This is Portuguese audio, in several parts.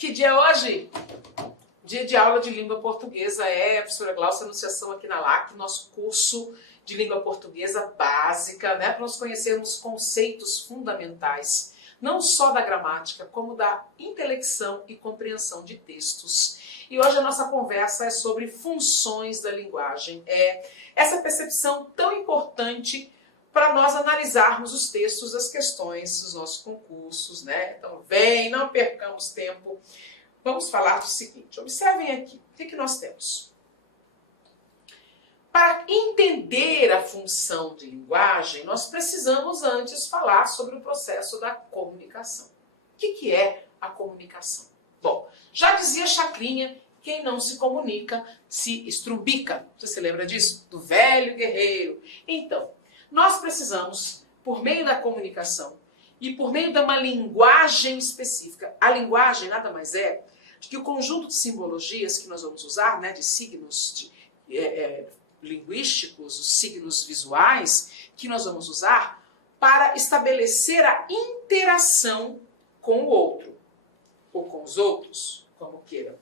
Que dia é hoje? Dia de aula de língua portuguesa. A professora Glaucia Anunciação aqui na LAC, nosso curso de língua portuguesa básica, né? Para nós conhecermos conceitos fundamentais, não só da gramática, como da intelecção e compreensão de textos. E hoje a nossa conversa é sobre funções da linguagem. Essa percepção tão importante para nós analisarmos os textos, as questões dos nossos concursos, né? Então vem, não percamos tempo. Vamos falar do seguinte, observem aqui, o que nós temos? Para entender a função de linguagem, nós precisamos antes falar sobre o processo da comunicação. O que é a comunicação? Bom, já dizia Chacrinha, quem não se comunica se estrubica. Você se lembra disso? Do velho guerreiro. Então, nós precisamos, por meio da comunicação e por meio de uma linguagem específica, a linguagem nada mais é do que o conjunto de simbologias que nós vamos usar, né, de signos linguísticos, os signos visuais, que nós vamos usar para estabelecer a interação com o outro, ou com os outros, como queiram.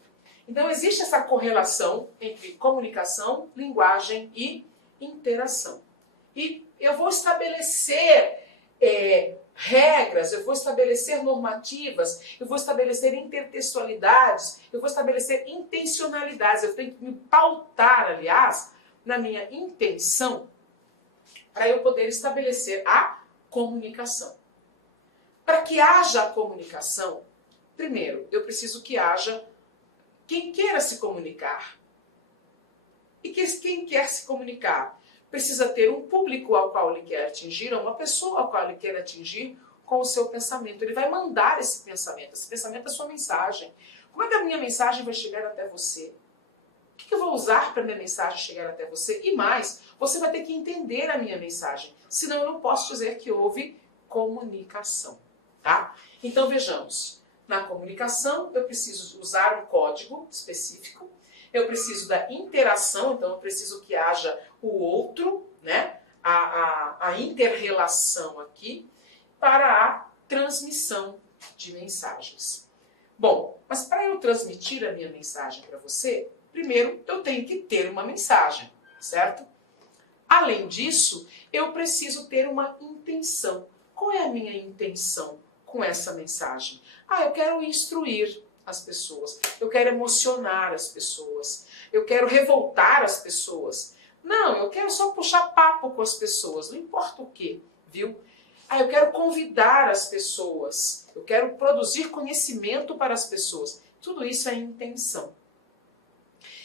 Então existe essa correlação entre comunicação, linguagem e interação. E eu vou estabelecer regras, eu vou estabelecer normativas, eu vou estabelecer intertextualidades, eu vou estabelecer intencionalidades, eu tenho que me pautar, aliás, na minha intenção para eu poder estabelecer a comunicação. Para que haja a comunicação, primeiro, eu preciso que haja quem queira se comunicar. E quem quer se comunicar precisa ter um público ao qual ele quer atingir, ou uma pessoa ao qual ele quer atingir com o seu pensamento. Ele vai mandar esse pensamento é a sua mensagem. Como é que a minha mensagem vai chegar até você? O que eu vou usar para a minha mensagem chegar até você? E mais, você vai ter que entender a minha mensagem, senão eu não posso dizer que houve comunicação. Tá? Então vejamos, na comunicação eu preciso usar um código específico, eu preciso da interação, então eu preciso que haja o outro, né? a inter-relação aqui, para a transmissão de mensagens. Bom, mas para eu transmitir a minha mensagem para você, primeiro eu tenho que ter uma mensagem, certo? Além disso, eu preciso ter uma intenção. Qual é a minha intenção com essa mensagem? Eu quero instruir as pessoas, eu quero emocionar as pessoas, eu quero revoltar as pessoas. Não, eu quero só puxar papo com as pessoas, não importa o que, viu? Eu quero convidar as pessoas, eu quero produzir conhecimento para as pessoas. Tudo isso é intenção.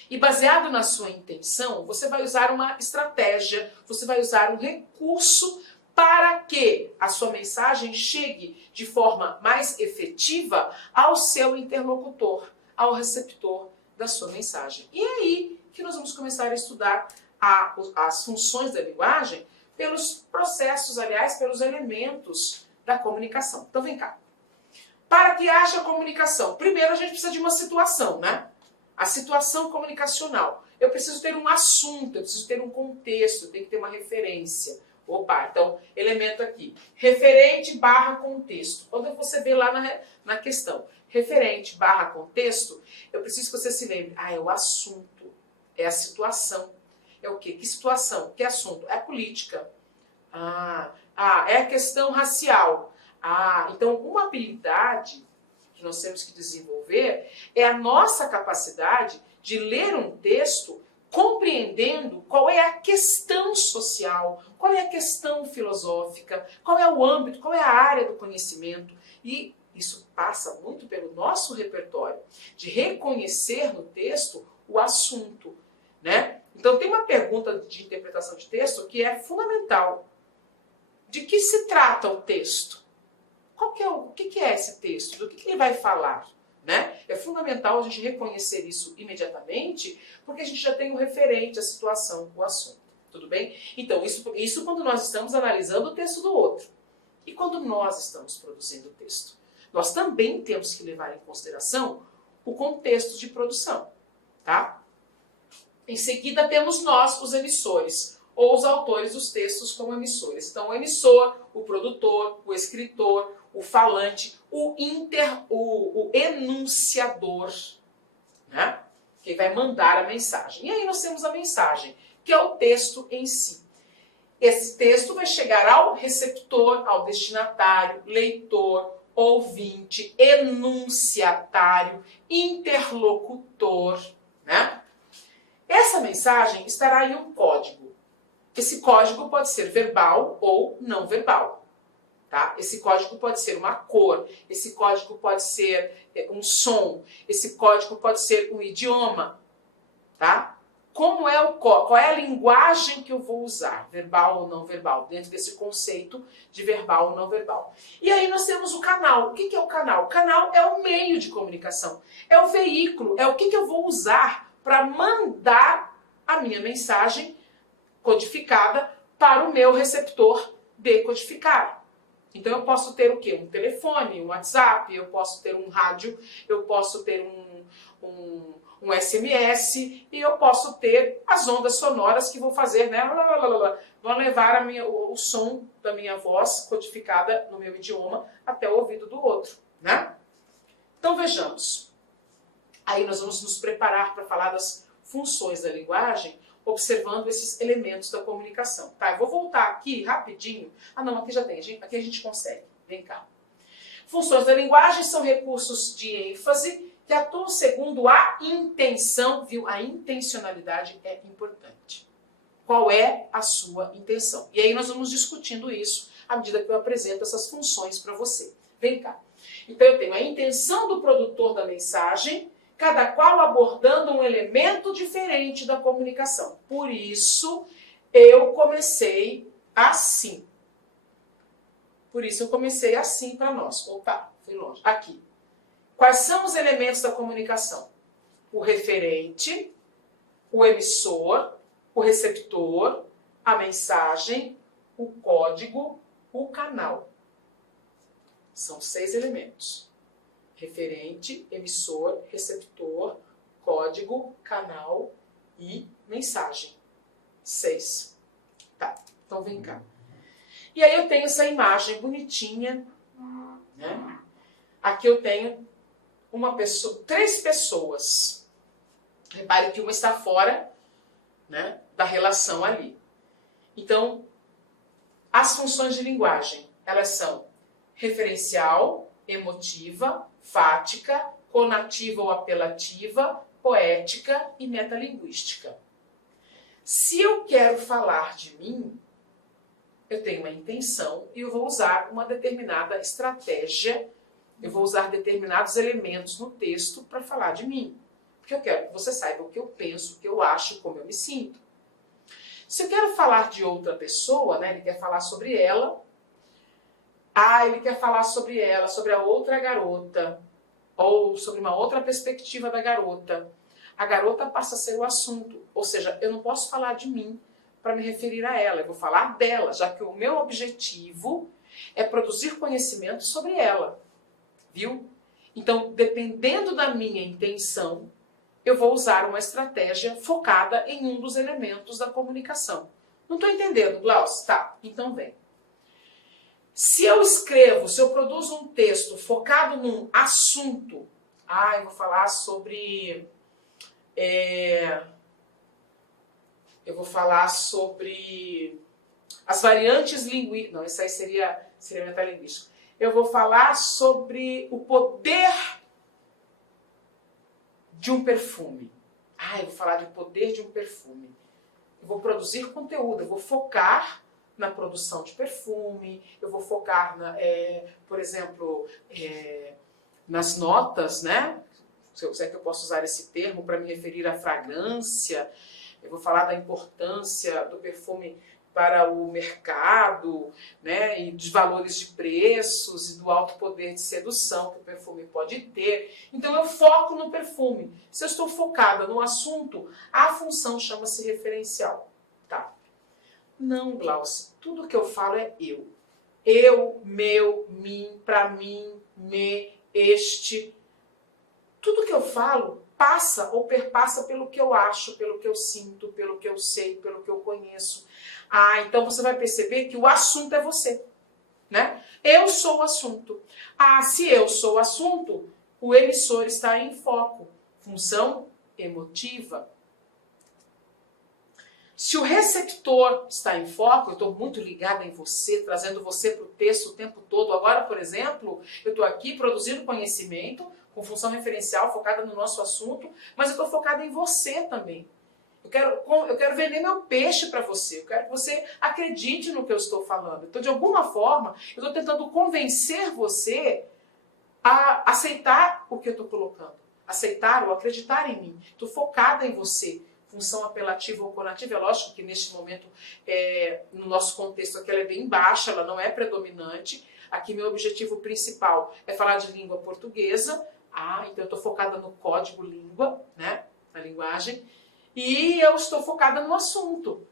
E baseado na sua intenção, você vai usar uma estratégia, você vai usar um recurso para que a sua mensagem chegue de forma mais efetiva ao seu interlocutor, ao receptor da sua mensagem. E é aí que nós vamos começar a estudar as funções da linguagem pelos processos, aliás, pelos elementos da comunicação. Então vem cá. Para que haja comunicação, primeiro a gente precisa de uma situação, né? A situação comunicacional. Eu preciso ter um assunto, eu preciso ter um contexto, eu tenho que ter uma referência. Opa, então, elemento aqui, referente barra contexto. Quando você vê lá na questão, referente barra contexto, eu preciso que você se lembre, é o assunto, é a situação. É o quê? Que situação? Que assunto? É a política. É a questão racial. Então, uma habilidade que nós temos que desenvolver é a nossa capacidade de ler um texto compreendendo qual é a questão social, qual é a questão filosófica, qual é o âmbito, qual é a área do conhecimento. E isso passa muito pelo nosso repertório, de reconhecer no texto o assunto, né? Então tem uma pergunta de interpretação de texto que é fundamental. De que se trata o texto? O que é esse texto? Do que ele vai falar? Né? É fundamental a gente reconhecer isso imediatamente, porque a gente já tem o referente, a situação, o assunto. Tudo bem? Então, isso quando nós estamos analisando o texto do outro. E quando nós estamos produzindo o texto? Nós também temos que levar em consideração o contexto de produção. Tá? Em seguida, temos nós, os emissores, ou os autores dos textos como emissores. Então, o emissor, o produtor, o escritor, o falante, o enunciador, né? Que vai mandar a mensagem. E aí nós temos a mensagem, que é o texto em si. Esse texto vai chegar ao receptor, ao destinatário, leitor, ouvinte, enunciatário, interlocutor, né? Essa mensagem estará em um código. Esse código pode ser verbal ou não verbal. Tá? Esse código pode ser uma cor, esse código pode ser um som, esse código pode ser um idioma. Tá? Como é o código? Qual é a linguagem que eu vou usar? Verbal ou não verbal? Dentro desse conceito de verbal ou não verbal. E aí nós temos o canal. O que é o canal? O canal é o meio de comunicação. É o veículo. É o que eu vou usar para mandar a minha mensagem codificada para o meu receptor decodificar. Então eu posso ter o quê? Um telefone, um WhatsApp, eu posso ter um rádio, eu posso ter um SMS e eu posso ter as ondas sonoras que vou fazer, né? Vão levar o som da minha voz codificada no meu idioma até o ouvido do outro, né? Então vejamos. Aí nós vamos nos preparar para falar das funções da linguagem, observando esses elementos da comunicação. Tá, eu vou voltar aqui rapidinho. Ah não, aqui já tem, aqui a gente consegue. Vem cá. Funções da linguagem são recursos de ênfase que atuam segundo a intenção, viu? A intencionalidade é importante. Qual é a sua intenção? E aí nós vamos discutindo isso à medida que eu apresento essas funções para você. Vem cá. Então eu tenho a intenção do produtor da mensagem, cada qual abordando um elemento diferente da comunicação. Por isso, eu comecei assim. Por isso, eu comecei assim para nós. Opa, fui longe. Aqui. Quais são os elementos da comunicação? O referente, o emissor, o receptor, a mensagem, o código, o canal. São 6 elementos. Referente, emissor, receptor, código, canal e mensagem. 6. Tá, então vem cá. E aí eu tenho essa imagem bonitinha, né? Aqui eu tenho 3 pessoas. Repare que uma está fora, né, da relação ali. Então, as funções de linguagem, elas são referencial, emotiva, fática, conativa ou apelativa, poética e metalinguística. Se eu quero falar de mim, eu tenho uma intenção e eu vou usar uma determinada estratégia, eu vou usar determinados elementos no texto para falar de mim. Porque eu quero que você saiba o que eu penso, o que eu acho, como eu me sinto. Se eu quero falar de outra pessoa, né, ele quer falar sobre ela, ele quer falar sobre ela, sobre a outra garota, ou sobre uma outra perspectiva da garota. A garota passa a ser o assunto, ou seja, eu não posso falar de mim para me referir a ela, eu vou falar dela, já que o meu objetivo é produzir conhecimento sobre ela, viu? Então, dependendo da minha intenção, eu vou usar uma estratégia focada em um dos elementos da comunicação. Não estou entendendo, Glaucio? Tá, então vem. Se eu produzo um texto focado num assunto, eu vou falar sobre... eu vou falar sobre as variantes linguísticas. Não, isso aí seria metalinguístico. Eu vou falar sobre o poder de um perfume. Eu vou falar do poder de um perfume. Eu vou produzir conteúdo, eu vou focar na produção de perfume, eu vou focar, por exemplo, nas notas, né? Se é que eu posso usar esse termo para me referir à fragrância. Eu vou falar da importância do perfume para o mercado, né, e dos valores de preços e do alto poder de sedução que o perfume pode ter. Então eu foco no perfume. Se eu estou focada no assunto, a função chama-se referencial. Tá. Não, Glaucio, tudo que eu falo é eu. Eu, meu, mim, pra mim, me, este. Tudo que eu falo passa ou perpassa pelo que eu acho, pelo que eu sinto, pelo que eu sei, pelo que eu conheço. Então você vai perceber que o assunto é você. né? Eu sou o assunto. Ah, se eu sou o assunto, o emissor está em foco. Função emotiva. Se o receptor está em foco, eu estou muito ligada em você, trazendo você para o texto o tempo todo. Agora, por exemplo, eu estou aqui produzindo conhecimento com função referencial focada no nosso assunto, mas eu estou focada em você também. Eu quero vender meu peixe para você, eu quero que você acredite no que eu estou falando. Então, de alguma forma, eu estou tentando convencer você a aceitar o que eu estou colocando, aceitar ou acreditar em mim. Estou focada em você. Função apelativa ou conativa, é lógico que neste momento, no nosso contexto aqui, ela é bem baixa, ela não é predominante. Aqui meu objetivo principal é falar de língua portuguesa. Então eu estou focada no código língua, né, na linguagem, e eu estou focada no assunto.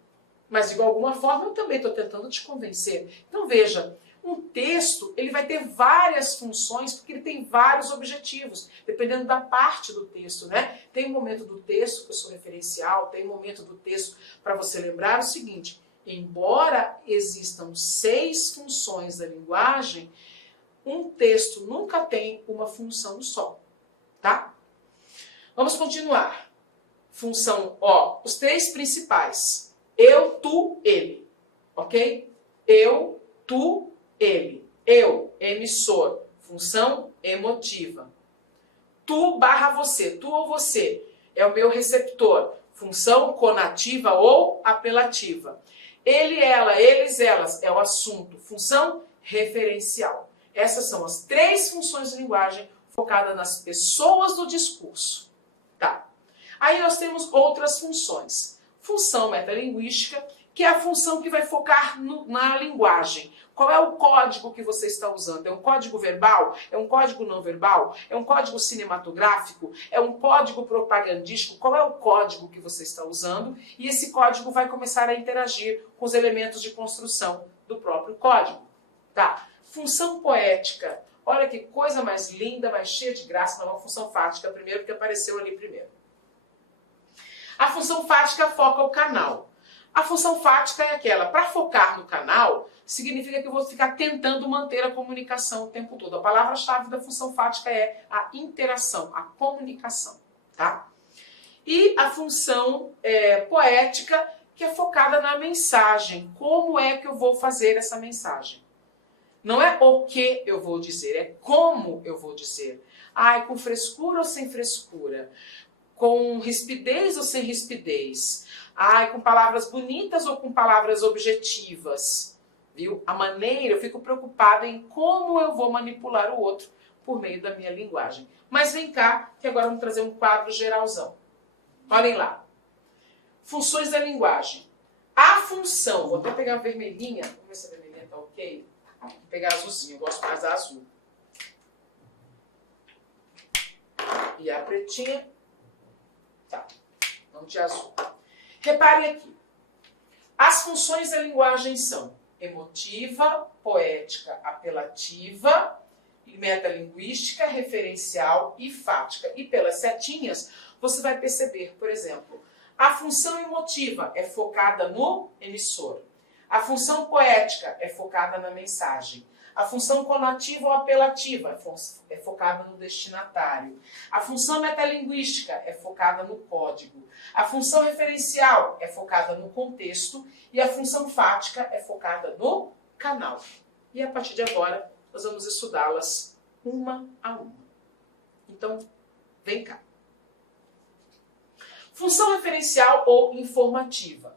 Mas de alguma forma eu também estou tentando te convencer. Então veja, um texto ele vai ter várias funções porque ele tem vários objetivos, dependendo da parte do texto, né? Tem um momento do texto que eu sou referencial, tem um momento do texto para você lembrar o seguinte: embora existam 6 funções da linguagem, um texto nunca tem uma função só, tá? Vamos continuar. Função, os 3 principais. Eu, tu, ele, ok? Eu, tu, ele. Eu, emissor, função emotiva. Tu barra você, tu ou você, é o meu receptor, função conativa ou apelativa. Ele, ela, eles, elas, é o assunto, função referencial. Essas são as 3 funções de linguagem focadas nas pessoas do discurso. Tá. Aí nós temos outras funções. Função metalinguística, que é a função que vai focar na linguagem. Qual é o código que você está usando? É um código verbal? É um código não verbal? É um código cinematográfico? É um código propagandístico? Qual é o código que você está usando? E esse código vai começar a interagir com os elementos de construção do próprio código. Tá? Função poética. Olha que coisa mais linda, mais cheia de graça. Não é uma função fática primeiro, que apareceu ali primeiro. A função fática foca o canal. A função fática é aquela, para focar no canal, significa que eu vou ficar tentando manter a comunicação o tempo todo. A palavra-chave da função fática é a interação, a comunicação, tá? E a função poética, que é focada na mensagem. Como é que eu vou fazer essa mensagem? Não é o que eu vou dizer, é como eu vou dizer. Com frescura ou sem frescura? Com rispidez ou sem rispidez? Com palavras bonitas ou com palavras objetivas? Viu? A maneira, eu fico preocupada em como eu vou manipular o outro por meio da minha linguagem. Mas vem cá, que agora vamos trazer um quadro geralzão. Olhem lá. Funções da linguagem. A função, vou até pegar a vermelhinha, vamos ver se a vermelhinha está ok. Vou pegar a azulzinha, eu gosto mais da azul. E a pretinha, tá, vamos de azul. Reparem aqui, as funções da linguagem são emotiva, poética, apelativa, metalinguística, referencial e fática. E pelas setinhas, você vai perceber, por exemplo, a função emotiva é focada no emissor. A função poética é focada na mensagem. A função conativa ou apelativa é focada no destinatário. A função metalinguística é focada no código. A função referencial é focada no contexto. E a função fática é focada no canal. E a partir de agora, nós vamos estudá-las uma a uma. Então, vem cá. Função referencial ou informativa.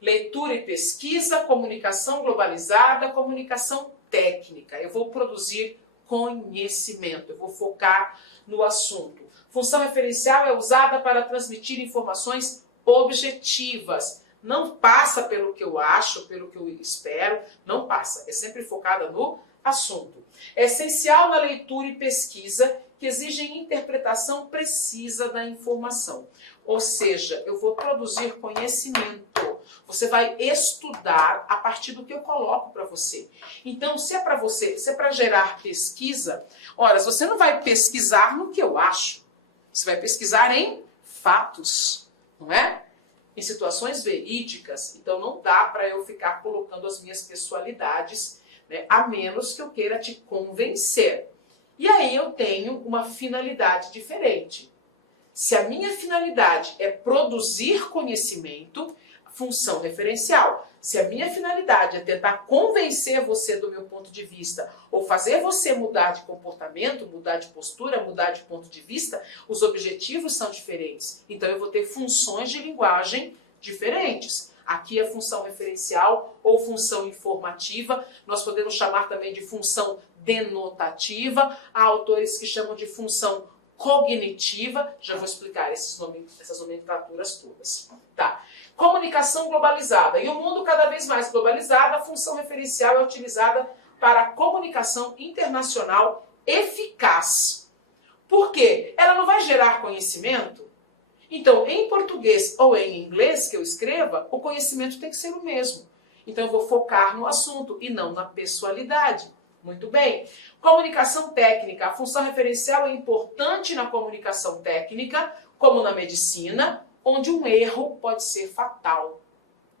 Leitura e pesquisa, comunicação globalizada, comunicação técnica. Eu vou produzir conhecimento, eu vou focar no assunto. Função referencial é usada para transmitir informações objetivas. Não passa pelo que eu acho, pelo que eu espero, não passa. É sempre focada no assunto. É essencial na leitura e pesquisa que exigem interpretação precisa da informação. Ou seja, eu vou produzir conhecimento. Você vai estudar a partir do que eu coloco para você. Então, se é para você, se é para gerar pesquisa, ora, você não vai pesquisar no que eu acho. Você vai pesquisar em fatos, não é? Em situações verídicas. Então, não dá para eu ficar colocando as minhas pessoalidades né? A menos que eu queira te convencer. E aí eu tenho uma finalidade diferente. Se a minha finalidade é produzir conhecimento, função referencial. Se a minha finalidade é tentar convencer você do meu ponto de vista ou fazer você mudar de comportamento, mudar de postura, mudar de ponto de vista, os objetivos são diferentes. Então eu vou ter funções de linguagem diferentes. Aqui é função referencial ou função informativa. Nós podemos chamar também de função denotativa. Há autores que chamam de função cognitiva. Já vou explicar essas nomenclaturas todas. Tá. Comunicação globalizada. Em um mundo cada vez mais globalizado, a função referencial é utilizada para a comunicação internacional eficaz. Por quê? Ela não vai gerar conhecimento? Então, em português ou em inglês que eu escreva, o conhecimento tem que ser o mesmo. Então, eu vou focar no assunto e não na pessoalidade. Muito bem. Comunicação técnica. A função referencial é importante na comunicação técnica, como na medicina, onde um erro pode ser fatal.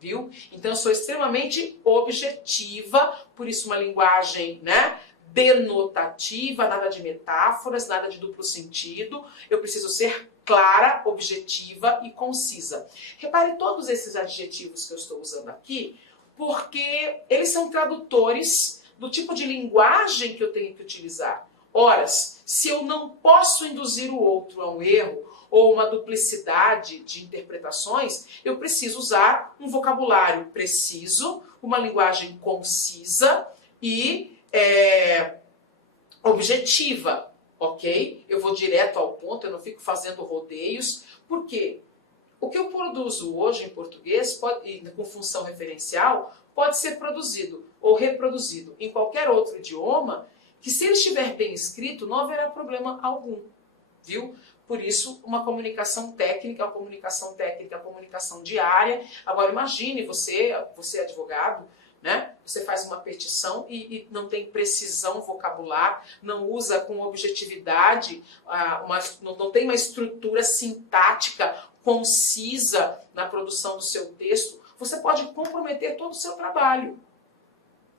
Viu? Então, eu sou extremamente objetiva, por isso uma linguagem, né, denotativa, nada de metáforas, nada de duplo sentido. Eu preciso ser clara, objetiva e concisa. Repare todos esses adjetivos que eu estou usando aqui, porque eles são tradutores do tipo de linguagem que eu tenho que utilizar. Ora, se eu não posso induzir o outro a um erro ou uma duplicidade de interpretações, eu preciso usar um vocabulário preciso, uma linguagem concisa e objetiva, ok? Eu vou direto ao ponto, eu não fico fazendo rodeios, porque o que eu produzo hoje em português, com função referencial, pode ser produzido ou reproduzido em qualquer outro idioma, que se ele estiver bem escrito, não haverá problema algum, viu? Por isso, uma comunicação técnica, a comunicação diária. Agora, imagine, você é advogado, né? Você faz uma petição e não tem precisão vocabular, não usa com objetividade, não tem uma estrutura sintática concisa na produção do seu texto, você pode comprometer todo o seu trabalho.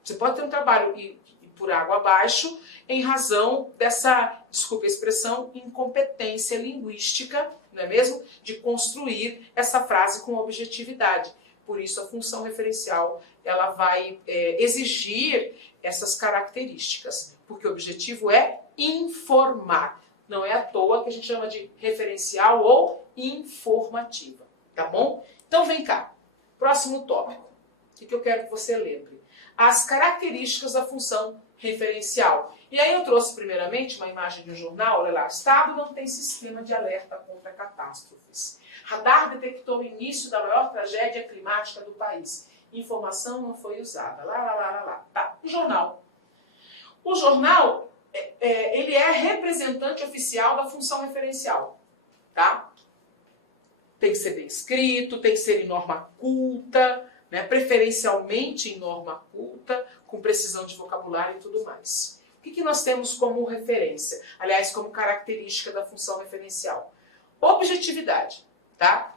Você pode ter um trabalho e por água abaixo em razão dessa, desculpe a expressão, incompetência linguística, não é mesmo? De construir essa frase com objetividade. Por isso a função referencial ela vai exigir essas características, porque o objetivo é informar. Não é à toa que a gente chama de referencial ou informativa, tá bom? Então vem cá, próximo tópico. O que eu quero que você lembre? As características da função referencial. E aí eu trouxe primeiramente uma imagem de um jornal, olha lá, Estado não tem sistema de alerta contra catástrofes. Radar detectou o início da maior tragédia climática do país. Informação não foi usada. Tá. O jornal. O jornal, ele é representante oficial da função referencial. Tá? Tem que ser bem escrito, tem que ser em norma culta, né? Preferencialmente em norma culta, com precisão de vocabulário e tudo mais. O que nós temos como referência? Aliás, como característica da função referencial? Objetividade. Tá?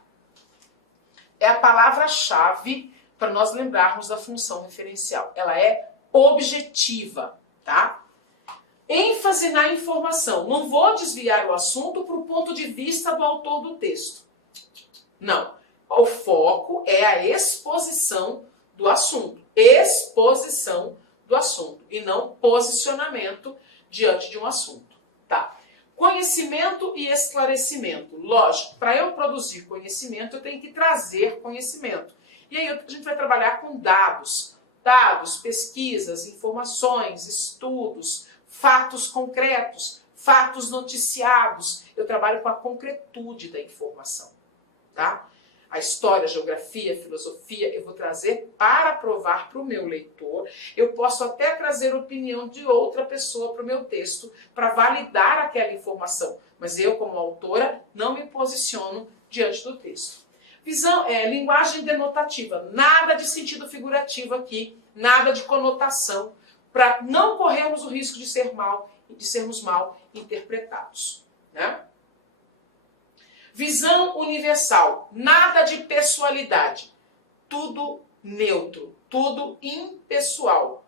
É a palavra-chave para nós lembrarmos da função referencial. Ela é objetiva, tá? ênfase na informação. Não vou desviar o assunto para o ponto de vista do autor do texto. Não. O foco é a exposição do assunto. Exposição do assunto. E não posicionamento diante de um assunto. Tá. Conhecimento e esclarecimento. Lógico, para eu produzir conhecimento, eu tenho que trazer conhecimento. E aí a gente vai trabalhar com dados. Dados, pesquisas, informações, estudos, fatos concretos, fatos noticiados. Eu trabalho com a concretude da informação. Tá? A história, a geografia, a filosofia, eu vou trazer para provar para o meu leitor. Eu posso até trazer opinião de outra pessoa para o meu texto, para validar aquela informação. Mas eu, como autora, não me posiciono diante do texto. Linguagem denotativa. Nada de sentido figurativo aqui, nada de conotação, para não corrermos o risco de sermos mal interpretados. Né? Visão universal, nada de pessoalidade, tudo neutro, tudo impessoal.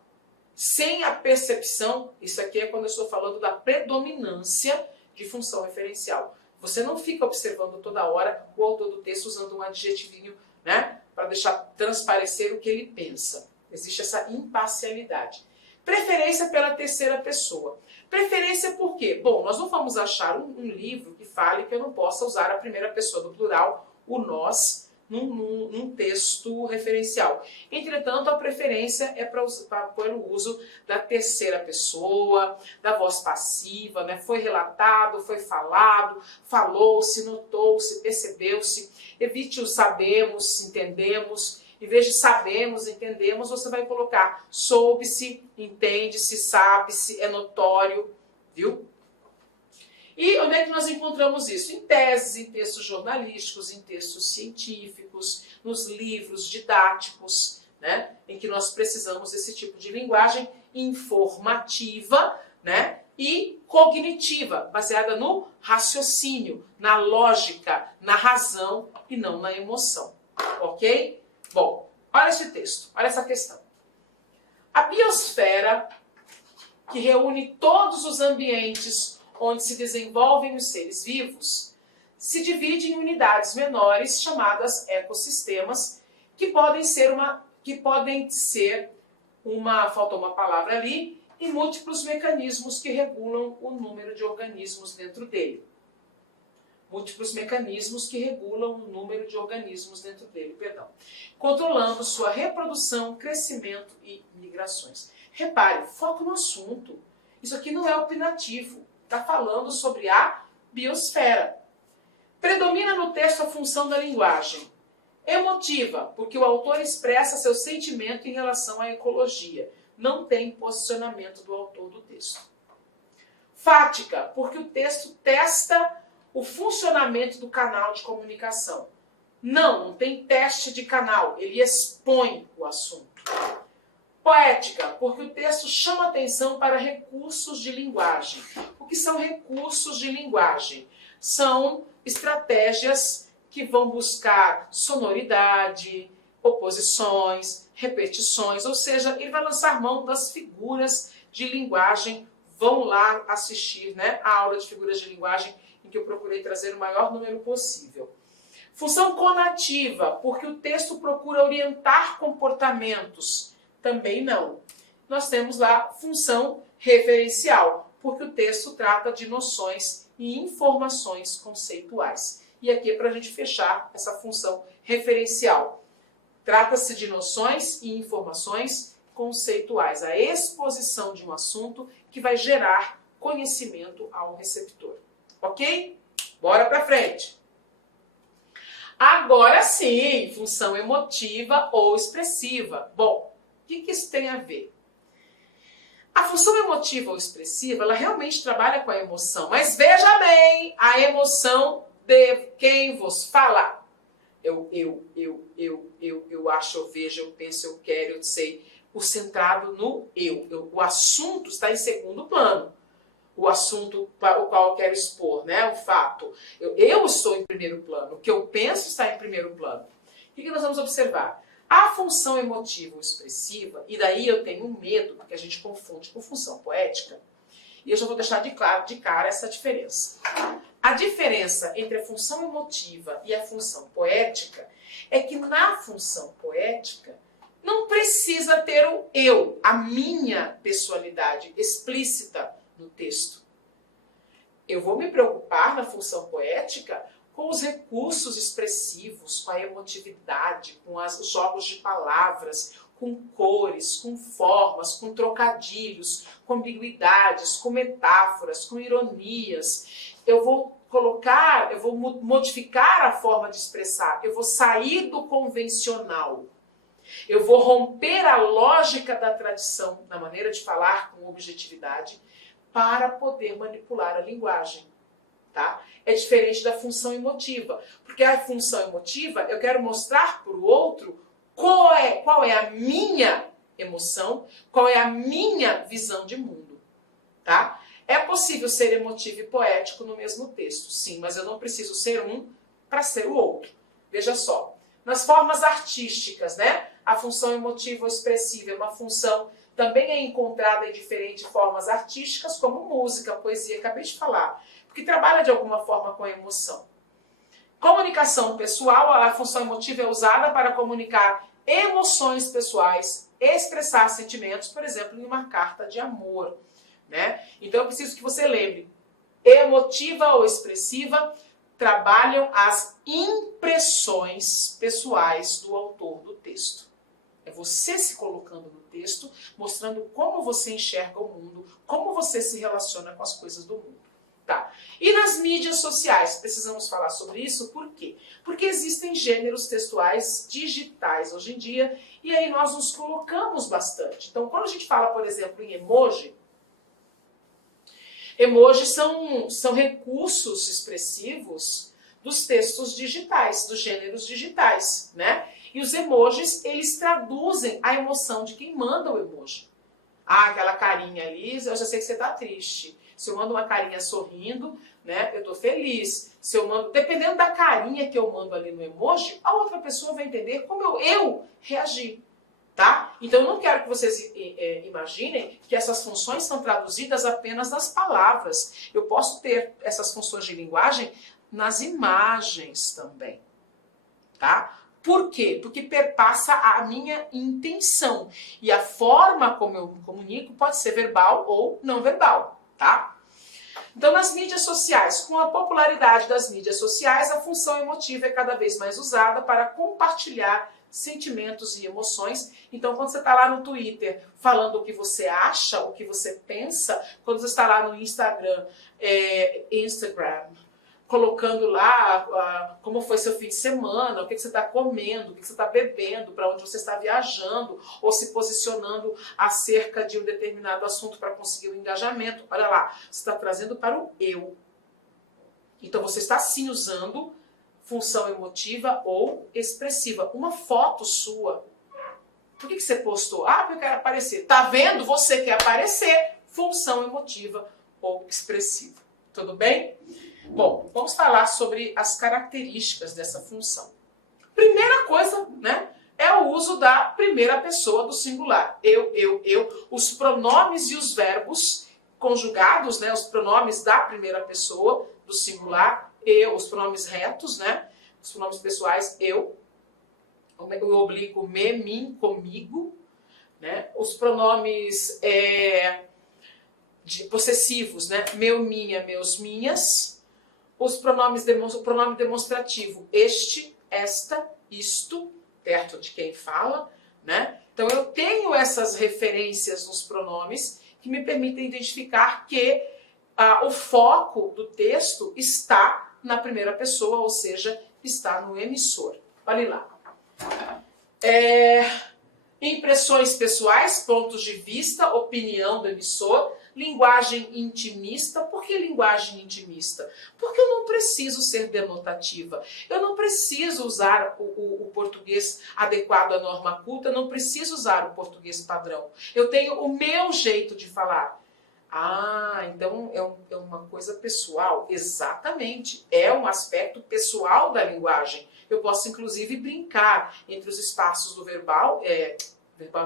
sem a percepção, isso aqui é quando eu estou falando da predominância de função referencial. Você não fica observando toda hora o autor do texto usando um adjetivinho, né, para deixar transparecer o que ele pensa. Existe essa imparcialidade. Preferência pela terceira pessoa. Preferência por quê? Bom, nós não vamos achar um livro que fale que eu não possa usar a primeira pessoa do plural, o nós, num texto referencial. Entretanto, a preferência é para o uso da terceira pessoa, da voz passiva, né? Foi relatado, foi falado, falou-se, notou-se, percebeu-se. Evite o sabemos, entendemos. Em vez de sabemos, entendemos, você vai colocar soube-se, entende-se, sabe-se, é notório, viu? E onde é que nós encontramos isso? Em teses, em textos jornalísticos, em textos científicos, nos livros didáticos, né? Em que nós precisamos desse tipo de linguagem informativa, né? E cognitiva, baseada no raciocínio, na lógica, na razão e não na emoção. Ok? Bom, olha esse texto, olha essa questão. A biosfera, que reúne todos os ambientes onde se desenvolvem os seres vivos, se divide em unidades menores chamadas ecossistemas, que podem ser faltou uma palavra ali, e múltiplos mecanismos que regulam o número de organismos dentro dele. Múltiplos mecanismos que regulam o número de organismos dentro dele, controlando sua reprodução, crescimento e migrações. Repare, foco no assunto. Isso aqui não é opinativo. Está falando sobre a biosfera. Predomina no texto a função da linguagem. Emotiva, porque o autor expressa seu sentimento em relação à ecologia. Não tem posicionamento do autor do texto. Fática, porque o texto testa o funcionamento do canal de comunicação. Não tem teste de canal, ele expõe o assunto. Poética, porque o texto chama atenção para recursos de linguagem. O que são recursos de linguagem? São estratégias que vão buscar sonoridade, oposições, repetições, ou seja, ele vai lançar mão das figuras de linguagem. Vão lá assistir, né, a aula de figuras de linguagem, em que eu procurei trazer o maior número possível. Função conativa, porque o texto procura orientar comportamentos. Também não. Nós temos lá função referencial, porque o texto trata de noções e informações conceituais. E aqui é para a gente fechar essa função referencial. Trata-se de noções e informações conceituais, a exposição de um assunto que vai gerar conhecimento ao receptor. Ok? Bora para frente. Agora sim, função emotiva ou expressiva. Bom, o que isso tem a ver? A função emotiva ou expressiva, ela realmente trabalha com a emoção, mas veja bem, a emoção de quem vos fala. Eu acho, eu vejo, eu penso, eu quero, eu sei. O centrado no eu. O assunto está em segundo plano. O assunto para o qual eu quero expor, né? O fato. Eu estou em primeiro plano. O que eu penso está em primeiro plano. O que nós vamos observar? A função emotiva ou expressiva, e daí eu tenho um medo, porque a gente confunde com função poética, e eu já vou deixar de cara essa diferença. A diferença entre a função emotiva e a função poética é que na função poética não precisa ter o eu, a minha pessoalidade explícita no texto. Eu vou me preocupar na função poética com os recursos expressivos, com a emotividade, com os jogos de palavras, com cores, com formas, com trocadilhos, com ambiguidades, com metáforas, com ironias. Eu vou modificar a forma de expressar, eu vou sair do convencional. Eu vou romper a lógica da tradição na maneira de falar com objetividade para poder manipular a linguagem. Tá? É diferente da função emotiva, porque a função emotiva eu quero mostrar para o outro qual é a minha emoção, qual é a minha visão de mundo. Tá? É possível ser emotivo e poético no mesmo texto, sim, mas eu não preciso ser um para ser o outro. Veja só, nas formas artísticas, né? A função emotiva ou expressiva é uma função também é encontrada em diferentes formas artísticas, como música, poesia, acabei de falar, porque trabalha de alguma forma com a emoção. Comunicação pessoal, a função emotiva é usada para comunicar emoções pessoais, expressar sentimentos, por exemplo, em uma carta de amor, né? Então eu preciso que você lembre, emotiva ou expressiva trabalham as impressões pessoais do autor do texto. É você se colocando no texto, mostrando como você enxerga o mundo, como você se relaciona com as coisas do mundo. Tá. E nas mídias sociais, precisamos falar sobre isso, por quê? Porque existem gêneros textuais digitais hoje em dia, e aí nós nos colocamos bastante. Então, quando a gente fala, por exemplo, em emoji, emojis são recursos expressivos dos textos digitais, dos gêneros digitais, né? E os emojis, eles traduzem a emoção de quem manda o emoji. Ah, aquela carinha ali, eu já sei que você está triste. Se eu mando uma carinha sorrindo, né, eu estou feliz. Se eu mando, dependendo da carinha que eu mando ali no emoji, a outra pessoa vai entender como eu reagi. Tá? Então eu não quero que vocês imaginem que essas funções são traduzidas apenas nas palavras. Eu posso ter essas funções de linguagem nas imagens também. Tá? Por quê? Porque perpassa a minha intenção. E a forma como eu me comunico pode ser verbal ou não verbal. Tá? Então, nas mídias sociais, com a popularidade das mídias sociais, a função emotiva é cada vez mais usada para compartilhar sentimentos e emoções. Então, quando você está lá no Twitter falando o que você acha, o que você pensa, quando você está lá no Instagram, colocando lá como foi seu fim de semana, o que você está comendo, o que você está bebendo, para onde você está viajando, ou se posicionando acerca de um determinado assunto para conseguir um engajamento. Olha lá, você está trazendo para o eu. Então você está sim usando função emotiva ou expressiva. Uma foto sua. Por que você postou? Ah, porque eu quero aparecer. Tá vendo? Você quer aparecer. Função emotiva ou expressiva. Tudo bem? Bom, vamos falar sobre as características dessa função. Primeira coisa, né, é o uso da primeira pessoa do singular. Eu. Os pronomes e os verbos conjugados, né, os pronomes da primeira pessoa do singular, eu, os pronomes retos, né, os pronomes pessoais, eu, o oblíquo, me, mim, comigo, né, os pronomes possessivos, né, meu, minha, meus, minhas. Os pronomes o pronome demonstrativo, este, esta, isto, perto de quem fala, né? Então eu tenho essas referências nos pronomes que me permitem identificar que o foco do texto está na primeira pessoa, ou seja, está no emissor. Olha lá. Impressões pessoais, pontos de vista, opinião do emissor. Linguagem intimista. Por que linguagem intimista? Porque eu não preciso ser denotativa. Eu não preciso usar o português adequado à norma culta, eu não preciso usar o português padrão. Eu tenho o meu jeito de falar. Ah, então é uma coisa pessoal. Exatamente. É um aspecto pessoal da linguagem. Eu posso, inclusive, brincar entre os espaços do verbal,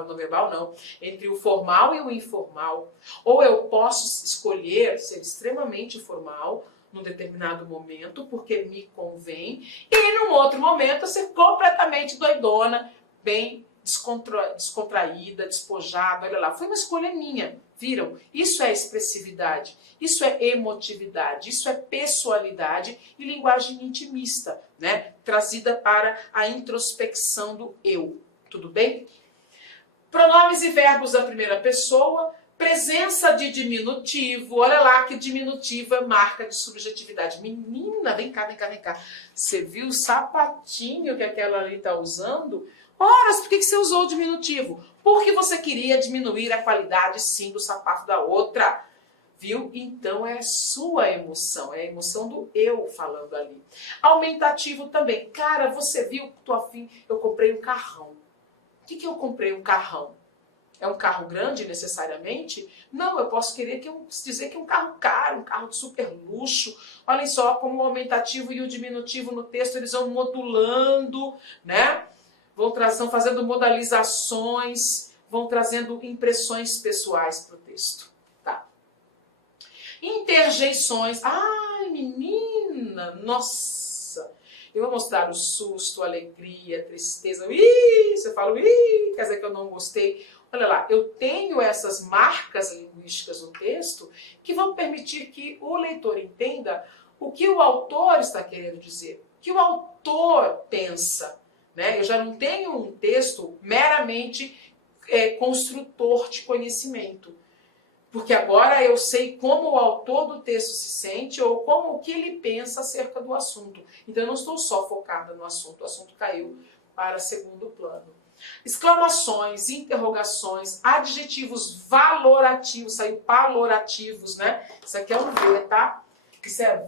não verbal não, entre o formal e o informal. Ou eu posso escolher ser extremamente formal num determinado momento, porque me convém, e num outro momento ser completamente doidona, bem descontraída, despojada. Olha lá, foi uma escolha minha. Viram? Isso é expressividade, isso é emotividade, isso é pessoalidade e linguagem intimista, né? Trazida para a introspecção do eu. Tudo bem? Pronomes e verbos da primeira pessoa, presença de diminutivo. Olha lá que diminutivo é marca de subjetividade. Menina, vem cá, vem cá, vem cá. Você viu o sapatinho que aquela ali está usando? Ora, por que você usou o diminutivo? Porque você queria diminuir a qualidade, sim, do sapato da outra. Viu? Então é sua emoção, é a emoção do eu falando ali. Aumentativo também. Cara, você viu, tô afim, eu comprei um carrão. O que eu comprei um carrão? É um carro grande necessariamente? Não, eu posso dizer que é um carro caro, um carro de super luxo. Olhem só como o aumentativo e o diminutivo no texto eles vão modulando, né? estão fazendo modalizações, vão trazendo impressões pessoais para o texto. Tá. Interjeições. Ai, menina, nossa! Eu vou mostrar o susto, a alegria, a tristeza. Ih, você fala, ih, quer dizer que eu não gostei. Olha lá, eu tenho essas marcas linguísticas no texto que vão permitir que o leitor entenda o que o autor está querendo dizer, o que o autor pensa. Né? Eu já não tenho um texto meramente construtor de conhecimento, porque agora eu sei como o autor do texto se sente ou como o que ele pensa acerca do assunto. Então eu não estou só focada no assunto, o assunto caiu para segundo plano. Exclamações, interrogações, adjetivos valorativos, saiu valorativos, né? Isso aqui é um V, tá? Isso é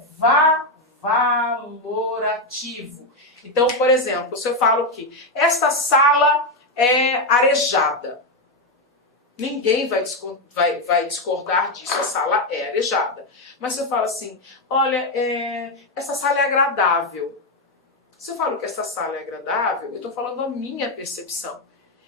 valorativo. Então, por exemplo, se eu falo que esta sala é arejada, ninguém vai discordar disso, a sala é arejada. Mas se eu falo assim, olha, essa sala é agradável. Se eu falo que essa sala é agradável, eu estou falando a minha percepção.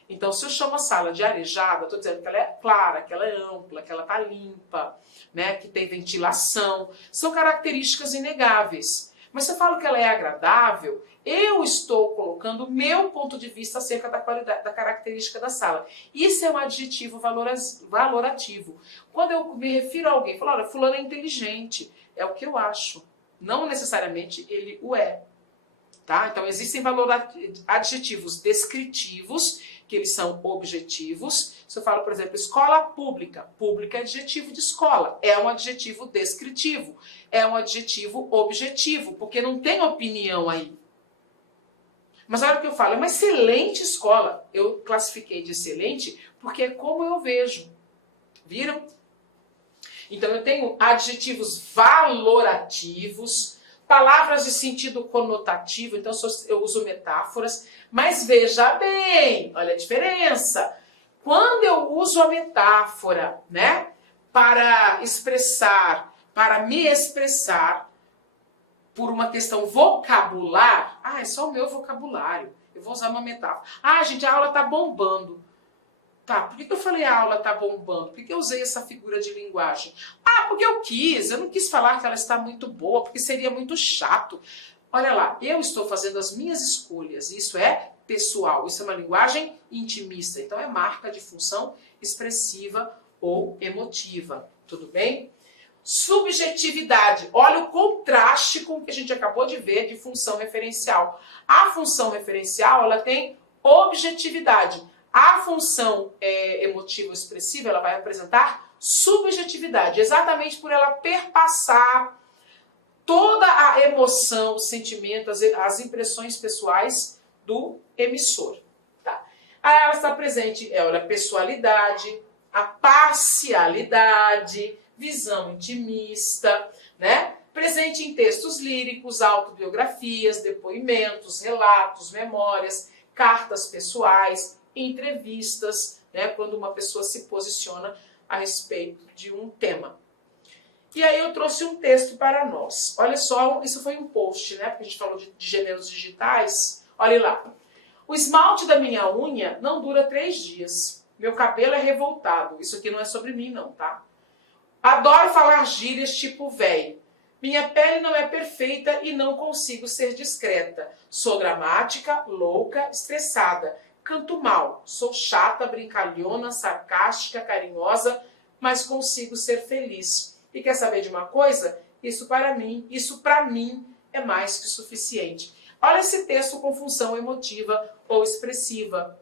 Então, se eu chamo a sala de arejada, estou dizendo que ela é clara, que ela é ampla, que ela está limpa, né, que tem ventilação. São características inegáveis. Mas se eu falo que ela é agradável, eu estou colocando o meu ponto de vista acerca da qualidade, da característica da sala. Isso é um adjetivo valorativo. Quando eu me refiro a alguém, falo, olha, fulano é inteligente, é o que eu acho. Não necessariamente ele o é. Tá? Então, existem adjetivos descritivos, que eles são objetivos. Se eu falo, por exemplo, escola pública, pública é adjetivo de escola, é um adjetivo descritivo, é um adjetivo objetivo, porque não tem opinião aí. Mas olha o que eu falo, é uma excelente escola. Eu classifiquei de excelente porque é como eu vejo. Viram? Então, eu tenho adjetivos valorativos, palavras de sentido conotativo, então eu uso metáforas, mas veja bem, olha a diferença. Quando eu uso a metáfora, né, para expressar, para me expressar por uma questão vocabular, é só o meu vocabulário, eu vou usar uma metáfora. Gente, a aula tá bombando. Tá, por que eu falei a aula tá bombando? Por que eu usei essa figura de linguagem? Porque eu não quis falar que ela está muito boa, porque seria muito chato. Olha lá, eu estou fazendo as minhas escolhas, isso é pessoal, isso é uma linguagem intimista, então é marca de função expressiva ou emotiva, tudo bem? Subjetividade, olha o contraste com o que a gente acabou de ver de função referencial. A função referencial, ela tem objetividade. A função emotiva expressiva, ela vai apresentar subjetividade, exatamente por ela perpassar toda a emoção, o sentimento, as impressões pessoais do emissor. Tá? Aí ela está presente, a pessoalidade, a parcialidade, visão intimista, né? Presente em textos líricos, autobiografias, depoimentos, relatos, memórias, cartas pessoais, entrevistas, né, quando uma pessoa se posiciona a respeito de um tema. E aí eu trouxe um texto para nós. Olha só, isso foi um post, né, porque a gente falou de gêneros digitais. Olha lá. O esmalte da minha unha não dura 3 dias. Meu cabelo é revoltado. Isso aqui não é sobre mim, não, tá? Adoro falar gírias tipo véi. Minha pele não é perfeita e não consigo ser discreta. Sou dramática, louca, estressada. Canto mal, sou chata, brincalhona, sarcástica, carinhosa, mas consigo ser feliz. E quer saber de uma coisa? Isso para mim é mais que suficiente. Olha esse texto com função emotiva ou expressiva.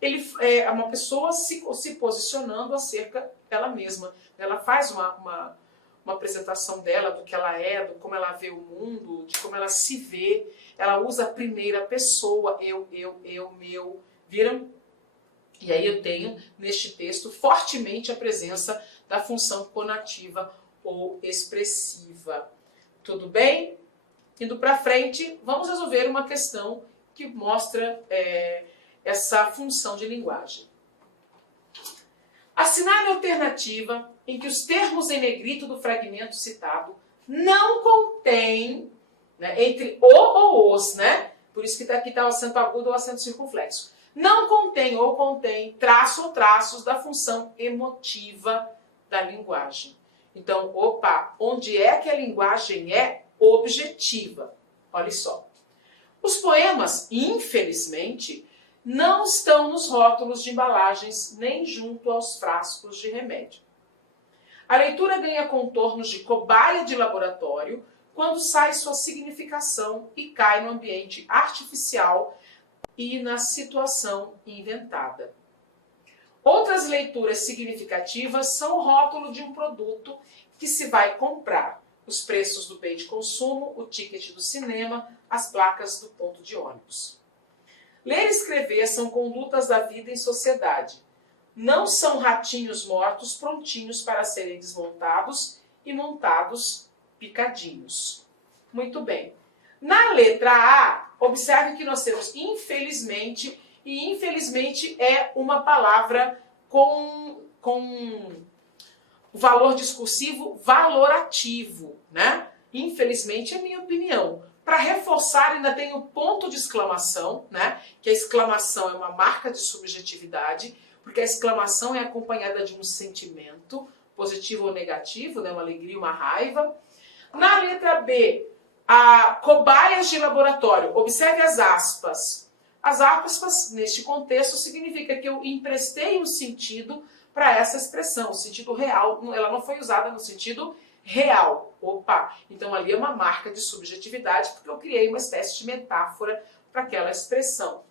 Ele é uma pessoa se posicionando acerca dela mesma. Ela faz uma apresentação dela, do que ela é, do como ela vê o mundo, de como ela se vê. Ela usa a primeira pessoa, eu, meu. Viram? E aí eu tenho, neste texto, fortemente a presença da função conativa ou expressiva. Tudo bem? Indo para frente, vamos resolver uma questão que mostra essa função de linguagem. Assinale a alternativa em que os termos em negrito do fragmento citado não contêm, né, entre o ou os, né? Por isso que aqui está o acento agudo ou acento circunflexo. Não contém ou contém traço ou traços da função emotiva da linguagem. Então, opa, onde é que a linguagem é objetiva? Olha só. Os poemas, infelizmente, não estão nos rótulos de embalagens nem junto aos frascos de remédio. A leitura ganha contornos de cobaia de laboratório quando sai sua significação e cai no ambiente artificial e na situação inventada. Outras leituras significativas são o rótulo de um produto que se vai comprar, os preços do bem de consumo, o ticket do cinema, as placas do ponto de ônibus. Ler e escrever são condutas da vida em sociedade. Não são ratinhos mortos prontinhos para serem desmontados e montados picadinhos. Muito bem. Na letra A, observe que nós temos infelizmente, e infelizmente é uma palavra com valor discursivo valorativo, né? Infelizmente é minha opinião. Para reforçar, ainda tem o ponto de exclamação, né? Que a exclamação é uma marca de subjetividade, porque a exclamação é acompanhada de um sentimento, positivo ou negativo, né? Uma alegria, uma raiva. Na letra B, cobaias de laboratório. Observe as aspas. As aspas, neste contexto, significa que eu emprestei um sentido para essa expressão, o sentido real. Ela não foi usada no sentido real. Opa! Então ali é uma marca de subjetividade, porque eu criei uma espécie de metáfora para aquela expressão.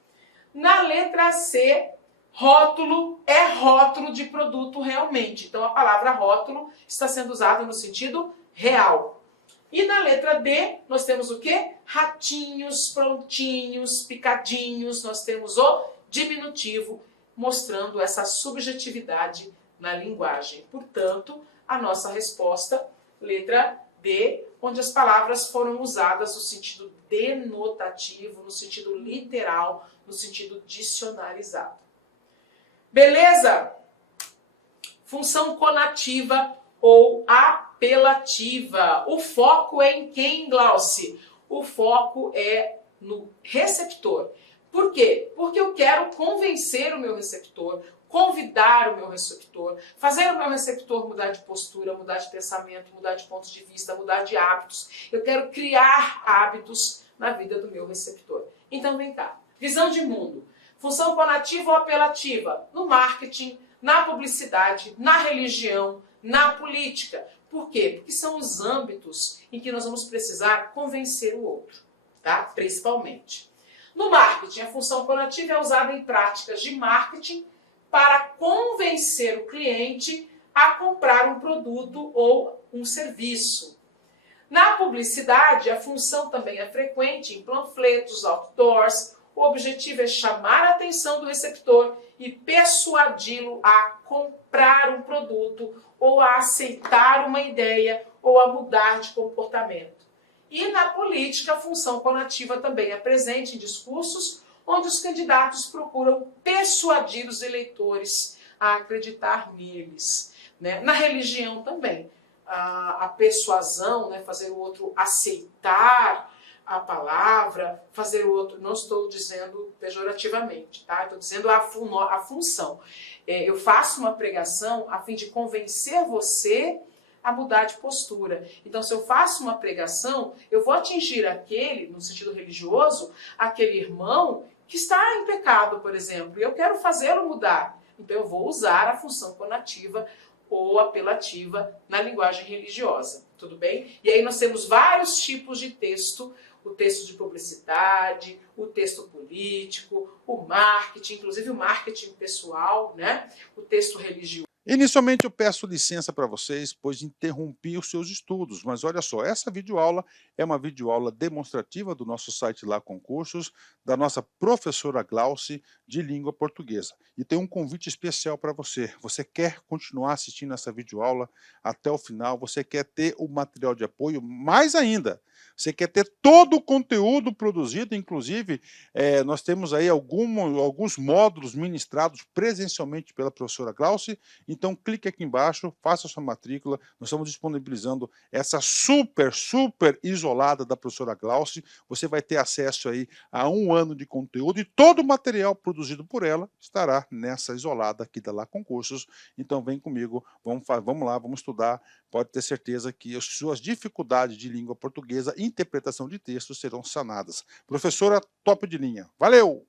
Na letra C, rótulo é rótulo de produto realmente. Então a palavra rótulo está sendo usada no sentido real. E na letra D, nós temos o quê? Ratinhos, prontinhos, picadinhos. Nós temos o diminutivo, mostrando essa subjetividade na linguagem. Portanto, a nossa resposta, letra D, onde as palavras foram usadas no sentido denotativo, no sentido literal, no sentido dicionarizado. Beleza? Função conativa ou apelativa. O foco é em quem, Glauci? O foco é no receptor. Por quê? Porque eu quero convencer o meu receptor, convidar o meu receptor, fazer o meu receptor mudar de postura, mudar de pensamento, mudar de ponto de vista, mudar de hábitos. Eu quero criar hábitos na vida do meu receptor. Então vem cá. Visão de mundo. Função conativa ou apelativa? No marketing, na publicidade, na religião, na política. Por quê? Porque são os âmbitos em que nós vamos precisar convencer o outro, tá? Principalmente. No marketing, a função conativa é usada em práticas de marketing para convencer o cliente a comprar um produto ou um serviço. Na publicidade, a função também é frequente em panfletos, outdoors. O objetivo é chamar a atenção do receptor e persuadi-lo a comprar um produto ou a aceitar uma ideia ou a mudar de comportamento. E na política, a função conativa também é presente em discursos onde os candidatos procuram persuadir os eleitores a acreditar neles, né? Na religião também, a persuasão, né? Fazer o outro aceitar a palavra, fazer o outro, não estou dizendo pejorativamente, tá? Estou dizendo a função. Eu faço uma pregação a fim de convencer você a mudar de postura. Então, se eu faço uma pregação, eu vou atingir aquele, no sentido religioso, aquele irmão que está em pecado, por exemplo, e eu quero fazê-lo mudar. Então, eu vou usar a função conativa ou apelativa na linguagem religiosa, tudo bem? E aí nós temos vários tipos de texto, o texto de publicidade, o texto político, o marketing, inclusive o marketing pessoal, né? O texto religioso. Inicialmente eu peço licença para vocês, pois interrompi os seus estudos, mas olha só, essa videoaula é uma videoaula demonstrativa do nosso site Lá Concursos, da nossa professora Glauci de língua portuguesa. E tem um convite especial para você. Você quer continuar assistindo essa videoaula até o final? Você quer ter o material de apoio? Mais ainda, Você quer ter todo o conteúdo produzido, inclusive, nós temos aí alguns módulos ministrados presencialmente pela professora Glauci, então clique aqui embaixo, faça a sua matrícula, nós estamos disponibilizando essa super isolada da professora Glauci, você vai ter acesso aí a 1 ano de conteúdo e todo o material produzido por ela estará nessa isolada aqui da Lá Concursos, então vem comigo, vamos lá, vamos estudar, pode ter certeza que as suas dificuldades de língua portuguesa e interpretação de textos serão sanadas. Professora top de linha. Valeu!